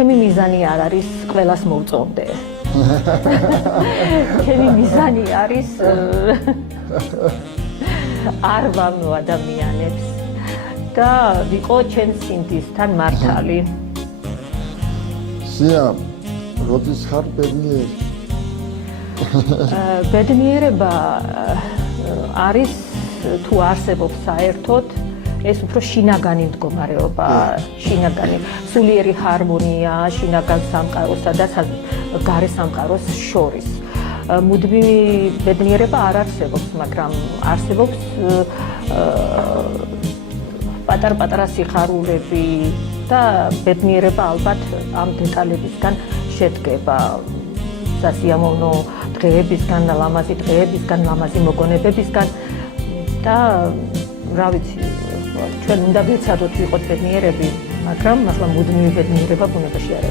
ჩემი მიზანი არ არის ყველას მოვწონდე. ჩემი მიზანი არის არ ვამნო ადამიანებს და ვიყო ჩემს სინდისთან მართალი. სია, როდის ხარ ბედნიერი? ბედნიერება არის თუ არსებობს საერთოდ ეს უფრო შინაგანი მდგომარეობა, შინაგანი სულიერი ჰარმონია შინაგან სამყაროსა და გარე სამყაროს შორის. მუდმივი ბედნიერება არ არსებობს, მაგრამ არსებობს პატარ-პატარა სიხარულები და ბედნიერება ალბათ ამ დეტალებისგან შედგება. სასიამოვნო დღეებისგან, ლამაზი დღეებისგან, ლამაზი მოგონებებისგან და რა ვიცი, ჩვენ უნდა ვიცადოთ ვიყოთ ბედნიერები, მაგრამ ახლა მუდმივი ბედნიერება ბუნებაში არ არის.